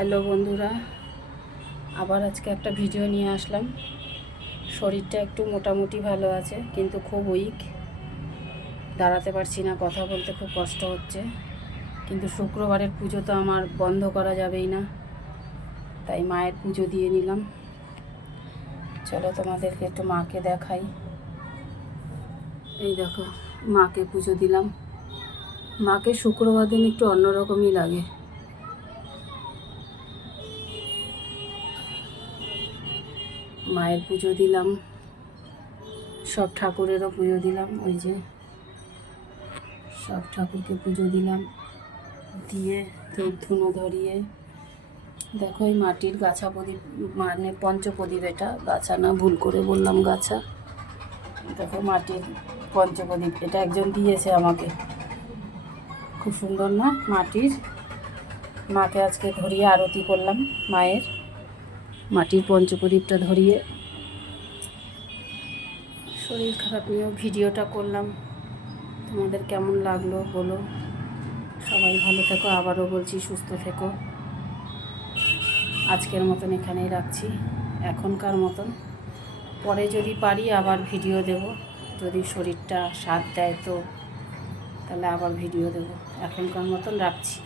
Hello বন্ধুরা, আবার আজকে একটা ভিডিও নিয়ে আসলাম। শরীরটা একটু মোটামুটি ভালো আছে, কিন্তু খুব উইক দাঁড়াতে পারছি না, কথা বলতে খুব কষ্ট হচ্ছে। কিন্তু শুক্রবারের পুজো তো আমার বন্ধ করা যাবেই না, তাই মায়ের পুজো দিয়ে নিলাম। চলো তোমাদেরকে একটু মাকে দেখাই। এই দেখো, মাকে পুজো দিলাম। মাকে শুক্রবার দিন একটু অন্যরকমই লাগে। মায়ের পুজো দিলাম। সব ঠাকুরেরও পুজো দিলাম, ওই যে সব ঠাকুরকে পুজো দিলাম। দিয়ে ধূপ ধুনো ধরিয়ে, দেখো এই মাটির গাছা প্রদীপ মানে পঞ্চপ্রদীপ এটা, গাছা না ভুল করে বললাম গাছা। দেখো মাটির পঞ্চপ্রদীপ, এটা একজন দিয়েছে আমাকে। খুব সুন্দর না মাটির? মাকে আজকে ধরিয়ে আরতি করলাম মায়ের। মাটির পঞ্চপ্রদীপটা ধরিয়ে। শরীর খারাপ নিয়েও ভিডিওটা করলাম। তোমাদের কেমন লাগল বলো। সবাই ভালো থেকো, আবারও বলছি সুস্থ থেকো। আজকের মতন এখানেই রাখছি। এখনকার মতন। পরে যদি পারি আবার ভিডিও দেব। যদি শরীরটা সাথ দেয় তো, তাহলে আবার ভিডিও দেব। এখনকার মতন রাখছি।